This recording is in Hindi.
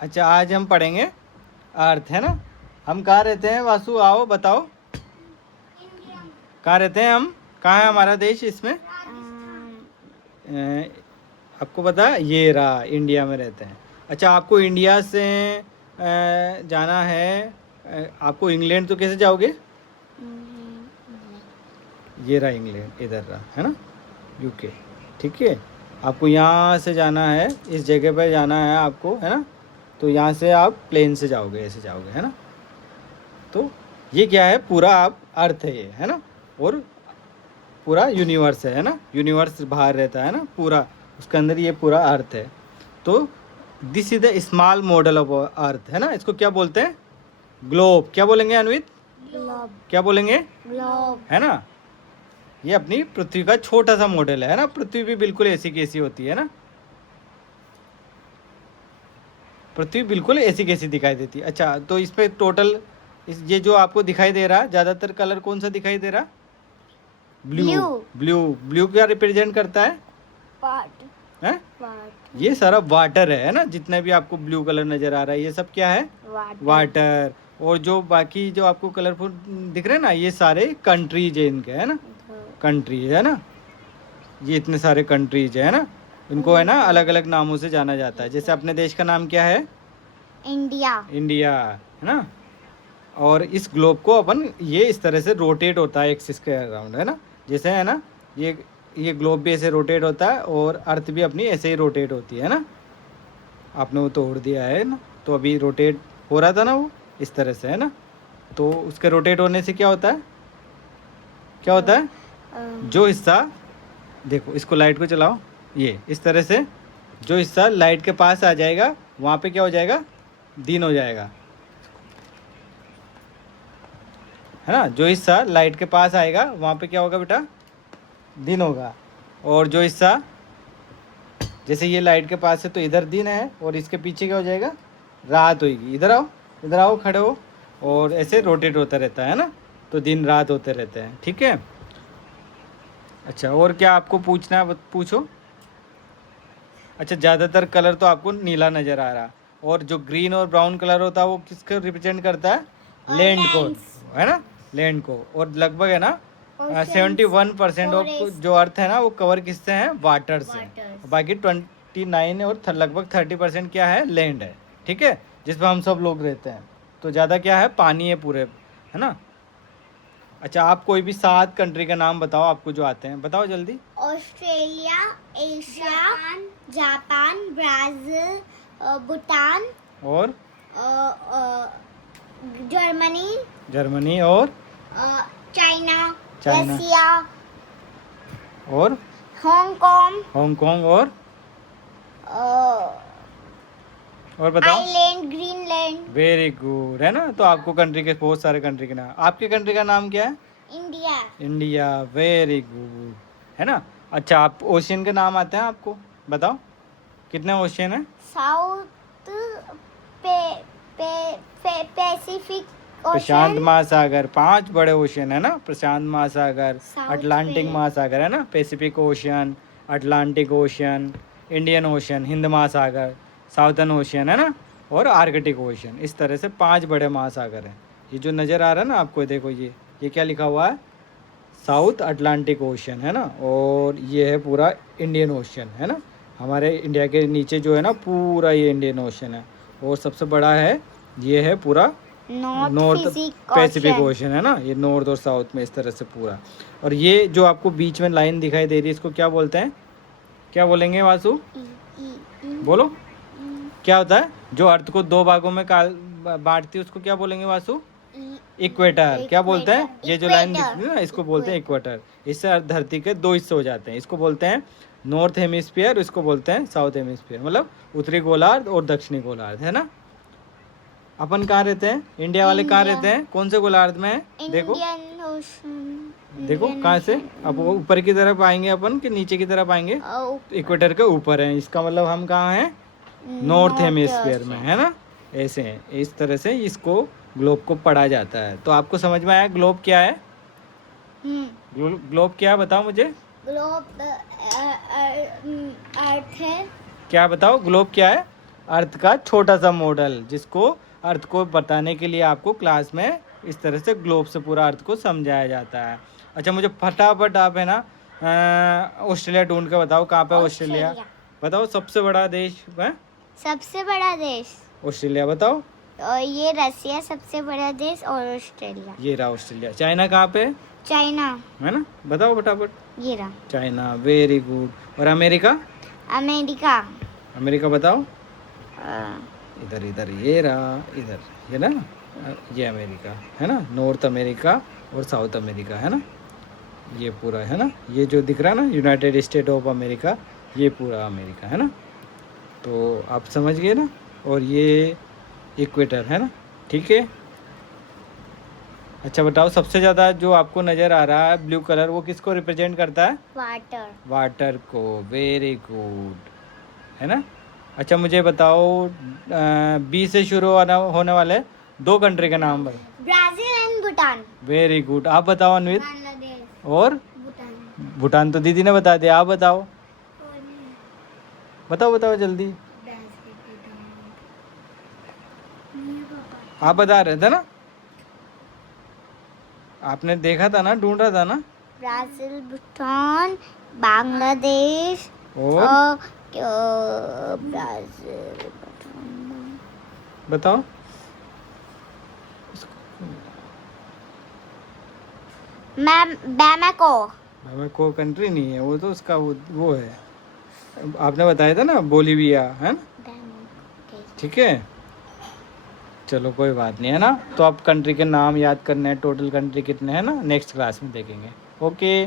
अच्छा, आज हम पढ़ेंगे अर्थ, है ना। हम कहाँ रहते हैं वासु, आओ बताओ। कहाँ रहते हैं हम, कहाँ है हमारा देश इसमें? आपको पता है, ये रहा, इंडिया में रहते हैं। अच्छा, आपको इंडिया से जाना है, आपको इंग्लैंड तो कैसे जाओगे? ये रहा इंग्लैंड, इधर रहा, है ना, यूके। ठीक है, आपको यहाँ से जाना है, इस जगह पर जाना है आपको, है ना। तो यहाँ से आप प्लेन से जाओगे, ऐसे जाओगे, है ना। तो ये क्या है, पूरा आप अर्थ है ये, है ना। और पूरा यूनिवर्स है ना, यूनिवर्स बाहर रहता है ना पूरा, उसके अंदर ये पूरा अर्थ है। तो this is the small model of earth, है ना। इसको क्या बोलते हैं? ग्लोब। क्या बोलेंगे अनवित? ग्लोब। क्या बोलेंगे? ग्लोब। है ना। ये अपनी पृथ्वी का छोटा सा मॉडल है ना। पृथ्वी भी बिल्कुल ऐसी कैसी होती है ना, पृथ्वी बिल्कुल ऐसी कैसी दिखाई देती है। अच्छा, तो इस पे टोटल ये जो आपको दिखाई दे रहा है, ज़्यादातर कलर कौन सा दिखाई दे रहा? ब्लू। ब्लू ब्लू क्या रिप्रेजेंट करता है? वाटर। ये सारा वाटर है ना। जितने भी आपको ब्लू कलर नज़र आ रहा है, ये सब क्या है? वाटर। और जो बाकी जो आपको कलरफुल दिख रहे हैं ना, ये सारे कंट्रीज है इनके, है ना, कंट्रीज है ना। ये इतने सारे कंट्रीज है ना, इनको है ना अलग अलग नामों से जाना जाता है। जैसे अपने देश का नाम क्या है? इंडिया। इंडिया, है ना। और इस ग्लोब को अपन ये इस तरह से रोटेट होता है एक्सिस के अराउंड, है ना। जैसे है ना, ये ग्लोब भी ऐसे रोटेट होता है, और अर्थ भी अपनी ऐसे ही रोटेट होती है ना। आपने वो तोड़ दिया है ना, तो अभी रोटेट हो रहा था ना वो, इस तरह से, है ना। तो उसके रोटेट होने से क्या होता है, क्या होता है? जो हिस्सा, देखो इसको, लाइट को चलाओ, ये इस तरह से जो हिस्सा लाइट के पास आ जाएगा, वहाँ पे क्या हो जाएगा? दिन हो जाएगा, है ना। जो हिस्सा लाइट के पास आएगा, वहाँ पे क्या होगा बेटा? दिन होगा। और जो हिस्सा, जैसे ये लाइट के पास है तो इधर दिन है, और इसके पीछे क्या हो जाएगा? रात होगी। इधर आओ, इधर आओ, खड़े हो। और ऐसे रोटेट होता रहता है ना, तो दिन रात होते रहते हैं। ठीक है। अच्छा, और क्या आपको पूछना है, पूछो। अच्छा, ज़्यादातर कलर तो आपको नीला नज़र आ रहा, और जो ग्रीन और ब्राउन कलर होता है वो किसको रिप्रेजेंट करता है? लैंड को, है ना, लैंड को। और लगभग है ना 71% ऑफ जो अर्थ है ना, वो कवर किससे है? वाटर से। बाकी 29 और लगभग 30% क्या है? लैंड है। ठीक है, जिसमें हम सब लोग रहते हैं। तो ज़्यादा क्या है? पानी है पूरे, है ना। अच्छा, आप कोई भी 7 कंट्री का नाम बताओ, आपको जो आते हैं, बताओ जल्दी। Australia, Asia, Japan, Brazil, Bhutan, और जर्मनी, जर्मनी, और चाइना, चाइना, रसिया, और हांगकांग, हांगकांग, और बताओ। Island, Greenland. वेरी गुड, है ना। तो आपको कंट्री के, बहुत सारे कंट्री के नाम, आपके कंट्री का नाम क्या है? इंडिया। इंडिया, वेरी गुड, है ना। अच्छा, आप ओशियन के नाम आते हैं आपको, बताओ कितने ओशियन है? साउथ पैसिफिक प्रशांत ओशन, महासागर, 5 बड़े ओशियन है ना। प्रशांत महासागर, साउथ अटलांटिक पे- महासागर, है ना, Pacific ocean, Atlantic ocean, Indian ocean, Hind महासागर, साउथर्न ओशियन, है ना, और आर्कटिक ओशियन। इस तरह से 5 बड़े महासागर हैं। ये जो नज़र आ रहा है ना आपको, देखो ये क्या लिखा हुआ है? साउथ अटलांटिक ओशियन, है ना। और ये है पूरा इंडियन ओशियन, है ना। हमारे इंडिया के नीचे जो है ना, पूरा ये इंडियन ओशियन है। और सबसे बड़ा है, ये है पूरा नॉर्थ पैसिफिक ओशन, है ना। ये नॉर्थ और साउथ में इस तरह से पूरा। और ये जो आपको बीच में लाइन दिखाई दे रही है, इसको क्या बोलते हैं? क्या बोलेंगे वासु? बोलो, क्या होता है जो अर्थ को 2 भागों में बांटती है, उसको क्या बोलेंगे वासु? इक्वेटर। क्या बोलते हैं? ये जो लाइन दिखती है ना, इसको बोलते हैं इक्वेटर। इससे अर्थ धरती के 2 हिस्से हो जाते हैं। इसको बोलते हैं नॉर्थ हेमिस्फीयर, इसको बोलते हैं साउथ हेमिस्फीयर, मतलब उत्तरी गोलार्ध और दक्षिणी गोलार्ध, है ना। अपन कहाँ रहते हैं? इंडिया वाले कहाँ रहते हैं? कौन से गोलार्ध में है? देखो, देखो कहाँ से, अब वो ऊपर की तरफ आएंगे अपन कि नीचे की तरफ आएंगे? तो इक्वेटर के ऊपर है, इसका मतलब हम कहाँ हैं? नॉर्थ हेमिस्फीयर में, है ना। ऐसे है, इस तरह से इसको ग्लोब को पढ़ा जाता है। तो आपको समझ में आया ग्लोब क्या है? ग्लोब क्या है, बताओ मुझे। ग्लोब अर्थ है। क्या बताओ, ग्लोब क्या है? अर्थ का छोटा सा मॉडल, जिसको अर्थ को बताने के लिए आपको क्लास में इस तरह से ग्लोब से पूरा अर्थ को समझाया जाता है। अच्छा, मुझे फटाफट आप है ना ऑस्ट्रेलिया ढूंढ के बताओ, कहाँ पे ऑस्ट्रेलिया? बताओ सबसे बड़ा देश है? सबसे बड़ा देश ऑस्ट्रेलिया बताओ। और ये रसिया सबसे बड़ा देश और ऑस्ट्रेलिया। ये रहा ऑस्ट्रेलिया। चाइना कहाँ पे है? चाइना है ना, बताओ फटाफट। ये रहा। China, very good. और अमेरिका? अमेरिका अमेरिका बताओ। अ, इधर इधर ये रहा, इधर ये ना, ये अमेरिका है ना, नॉर्थ अमेरिका और साउथ अमेरिका है ना, ये पूरा है ना, ये जो दिख रहा है ना यूनाइटेड स्टेट ऑफ अमेरिका, ये पूरा अमेरिका है ना। तो आप समझ गए ना। और ये इक्वेटर है ना, ठीक है। अच्छा बताओ, सबसे ज़्यादा जो आपको नज़र आ रहा है ब्लू कलर, वो किसको रिप्रेजेंट करता है? वाटर। वाटर को, वेरी गुड, है ना। अच्छा मुझे बताओ, बी से शुरू होने वाले 2 कंट्री के नाम बताओ। Brazil and Bhutan. Very good. आप बताओ अनवित। बांग्लादेश। और भूटान। भूटान तो दीदी ने बता दिया, आप बताओ। बताओ बताओ जल्दी, आप बता रहे थे ना, आपने देखा था ना, ढूंढ रहा था ना। ब्राजील, भूटान, बांग्लादेश और ब्राजील, भूटान। बताओ। बैमाको। हमें कोई कंट्री नहीं है वो, तो उसका वो है, आपने बताया था ना, बोलीविया है ना, ठीक है। चलो कोई बात नहीं है ना। तो आप कंट्री के नाम याद करने हैं, टोटल कंट्री कितने हैं ना, नेक्स्ट क्लास में देखेंगे। ओके।